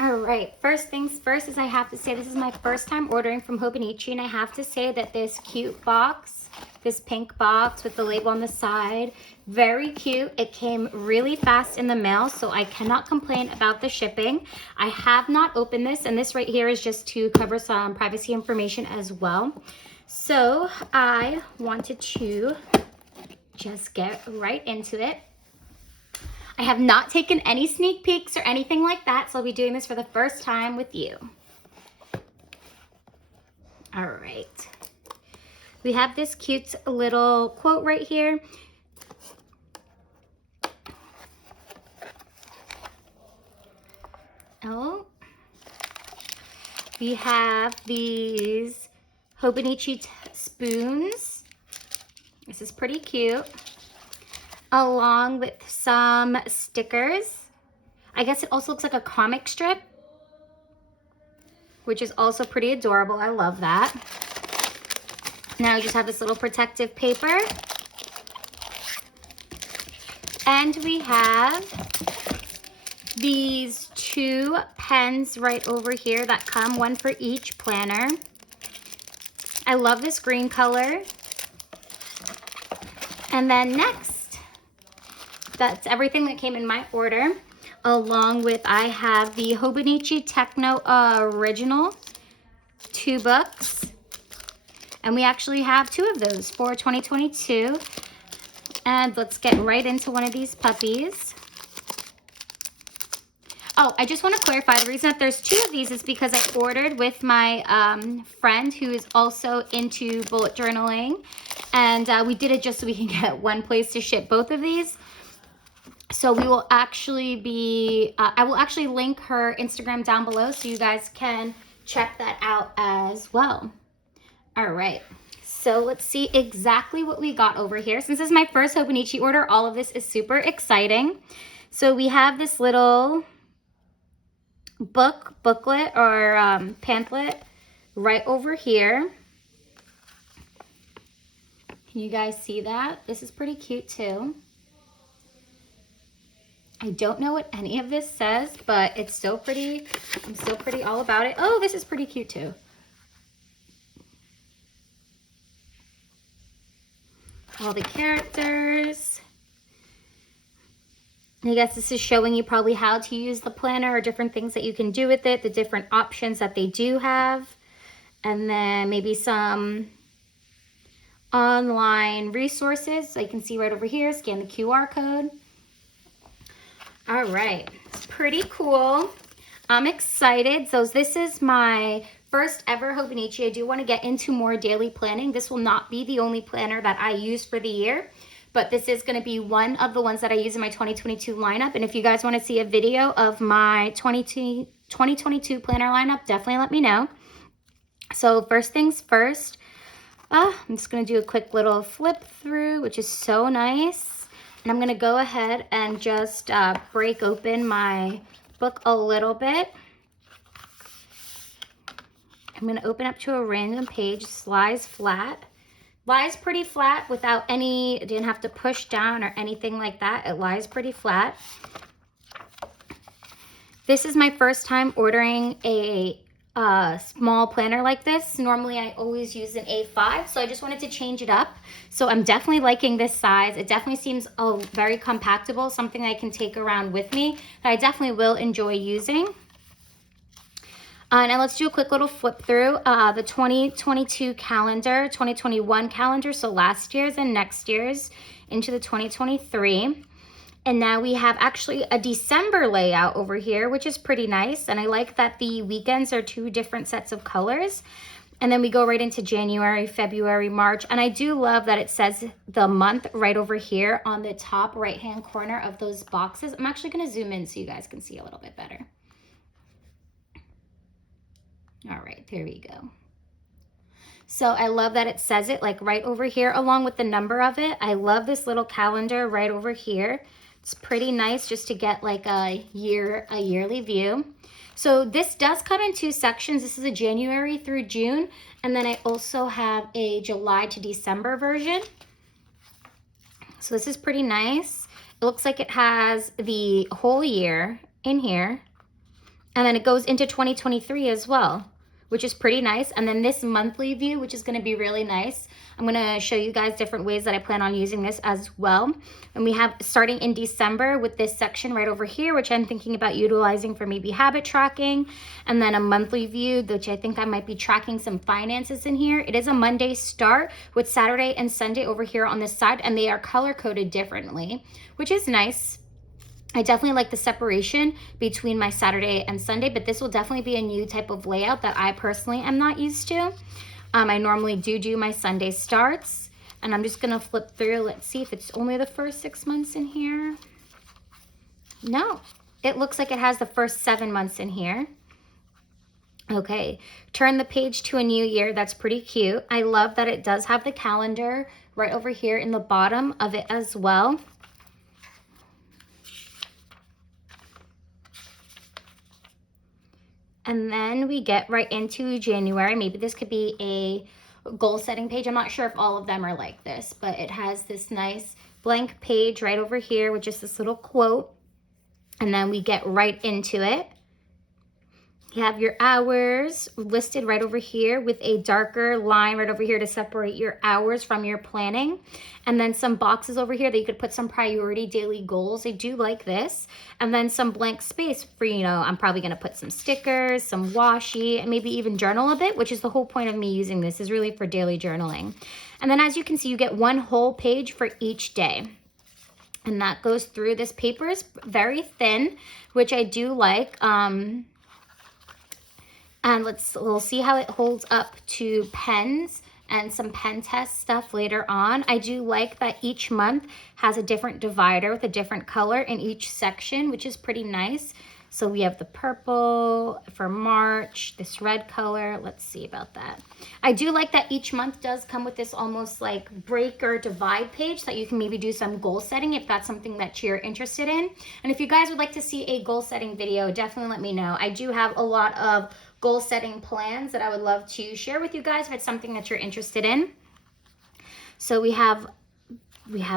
All right, first things first is I have to say this is my first time ordering from Hobonichi, and I have to say that this cute box, this pink box with the label on the side, very cute. It came really fast in the mail, so I cannot complain about the shipping. I have not opened this, and this right here is just to cover some privacy information as well. So I wanted to just get right into it. I have not taken any sneak peeks or anything like that, so I'll be doing this for the first time with you. All right. We have this cute little quote right here. Oh. We have these Hobonichi spoons. This is pretty cute. Along with some stickers. I guess it also looks like a comic strip, which is also pretty adorable. I love that. Now I just have this little protective paper. And we have these 2 pens right over here that come, one for each planner. I love this green color. And then next, that's everything that came in my order. Along with, I have the Hobonichi Techno Original 2 books. And we actually have 2 of those for 2022. And let's get right into one of these puppies. Oh, I just want to clarify, the reason that there's 2 of these is because I ordered with my friend who is also into bullet journaling. And we did it just so we can get one place to ship both of these. So we will actually be, I will actually link her Instagram down below so you guys can check that out as well. All right, so let's see exactly what we got over here. Since this is my first Hobonichi order, all of this is super exciting. So we have this little booklet or pamphlet right over here. Can you guys see that? This is pretty cute too. I don't know what any of this says, but it's still pretty. I'm still pretty all about it. Oh, this is pretty cute too. All the characters. I guess this is showing you probably how to use the planner or different things that you can do with it, the different options that they do have. And then maybe some online resources. So you can see right over here, scan the QR code. All right, it's pretty cool. I'm excited. So this is my first ever Hobonichi. I do want to get into more daily planning. This will not be the only planner that I use for the year, but this is going to be one of the ones that I use in my 2022 lineup. And if you guys want to see a video of my 2022 planner lineup, definitely let me know. So first things first, I'm just going to do a quick little flip through, which is so nice. And I'm going to go ahead and just break open my book a little bit. I'm going to open up to a random page. This lies flat. Lies pretty flat without any, didn't have to push down or anything like that. It lies pretty flat. This is my first time ordering a small planner like this. Normally I always use an A5, so I just wanted to change it up. So I'm definitely liking this size. It definitely seems very compactable, something I can take around with me that I definitely will enjoy using. Now let's do a quick little flip through the 2022 calendar, 2021 calendar, so last year's and next year's into the 2023. And now we have actually a December layout over here, which is pretty nice. And I like that the weekends are 2 different sets of colors. And then we go right into January, February, March. And I do love that it says the month right over here on the top right-hand corner of those boxes. I'm actually going to zoom in so you guys can see a little bit better. All right, there we go. So I love that it says it like right over here along with the number of it. I love this little calendar right over here. It's pretty nice just to get like a yearly view. So this does come in 2 sections. This is a January through June, and then I also have a July to December version. So this is pretty nice. It looks like it has the whole year in here. And then it goes into 2023 as well, which is pretty nice. And then this monthly view, which is going to be really nice. I'm going to show you guys different ways that I plan on using this as well. And we have starting in December with this section right over here, which I'm thinking about utilizing for maybe habit tracking. And then a monthly view, which I think I might be tracking some finances in here. It is a Monday start with Saturday and Sunday over here on this side, and they are color coded differently, which is nice. I definitely like the separation between my Saturday and Sunday, but this will definitely be a new type of layout that I personally am not used to. I normally do my Sunday starts, and I'm just gonna flip through. Let's see if it's only the first 6 months in here. No, it looks like it has the first 7 months in here. Okay, turn the page to a new year. That's pretty cute. I love that it does have the calendar right over here in the bottom of it as well. And then we get right into January. Maybe this could be a goal setting page. I'm not sure if all of them are like this, but it has this nice blank page right over here with just this little quote. And then we get right into it. You have your hours listed right over here with a darker line right over here to separate your hours from your planning. And then some boxes over here that you could put some priority daily goals. I do like this. And then some blank space for, I'm probably going to put some stickers, some washi, and maybe even journal a bit, which is the whole point of me using this, is really for daily journaling. And then as you can see, you get one whole page for each day. And that goes through. This paper is very thin, which I do like. And we'll see how it holds up to pens and some pen test stuff later on. I do like that each month has a different divider with a different color in each section, which is pretty nice. So we have the purple for March, this red color. Let's see about that. I do like that each month does come with this almost like break or divide page that you can maybe do some goal setting if that's something that you're interested in. And if you guys would like to see a goal setting video, definitely let me know. I do have a lot of goal setting plans that I would love to share with you guys if it's something that you're interested in. So we have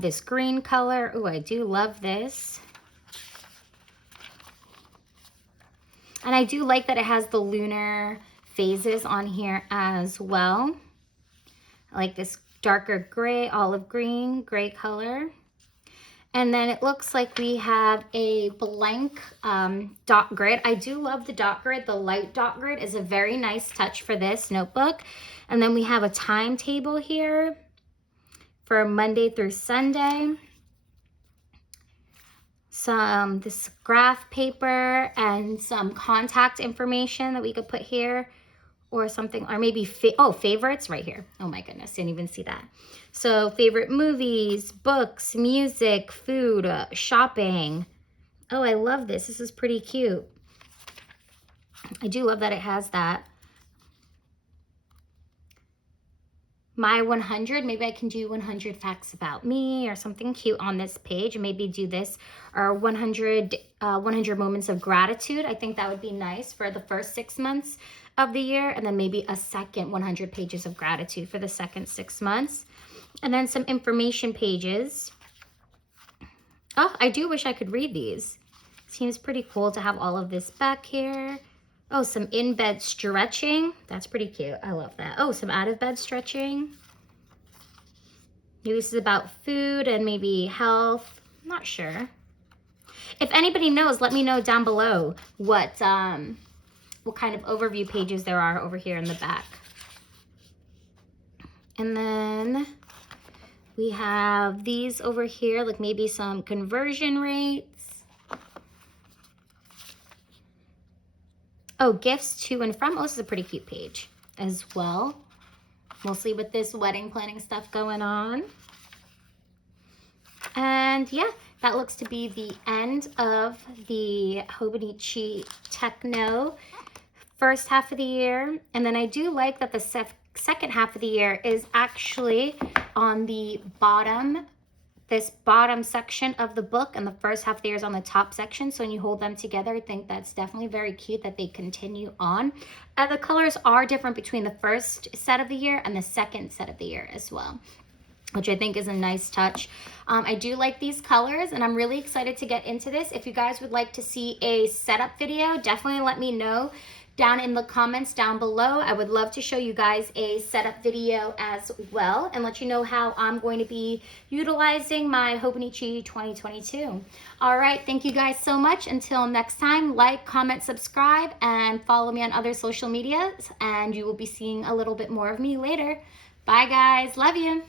this green color. Oh, I do love this. And I do like that it has the lunar phases on here as well. I like this darker gray, olive green, gray color. And then it looks like we have a blank dot grid. I do love the dot grid. The light dot grid is a very nice touch for this notebook. And then we have a timetable here for Monday through Sunday. This graph paper and some contact information that we could put here or something, or maybe, favorites right here. Oh my goodness, didn't even see that. So favorite movies, books, music, food, shopping. Oh, I love this. This is pretty cute. I do love that it has that. My 100, maybe I can do 100 facts about me or something cute on this page. Maybe do this, or 100 moments of gratitude. I think that would be nice for the first 6 months of the year, and then maybe a second 100 pages of gratitude for the second 6 months. And then some information pages. Oh, I do wish I could read these. Seems pretty cool to have all of this back here. Oh, some in-bed stretching. That's pretty cute. I love that. Oh, some out-of-bed stretching. Maybe this is about food and maybe health. I'm not sure. If anybody knows, let me know down below what kind of overview pages there are over here in the back. And then we have these over here, like maybe some conversion rates. Oh, gifts to and from. Oh, this is a pretty cute page as well. Mostly with this wedding planning stuff going on. And yeah, that looks to be the end of the Hobonichi Techno first half of the year. And then I do like that the second half of the year is actually on the bottom, this bottom section of the book, and the first half of the year is on the top section. So when you hold them together, I think that's definitely very cute that they continue on. The colors are different between the first set of the year and the second set of the year as well. which I think is a nice touch. I do like these colors, and I'm really excited to get into this. If you guys would like to see a setup video, definitely let me know down in the comments down below. I would love to show you guys a setup video as well and let you know how I'm going to be utilizing my Hobonichi 2022. All right, thank you guys so much. Until next time, like, comment, subscribe, and follow me on other social medias, and you will be seeing a little bit more of me later. Bye guys, love you.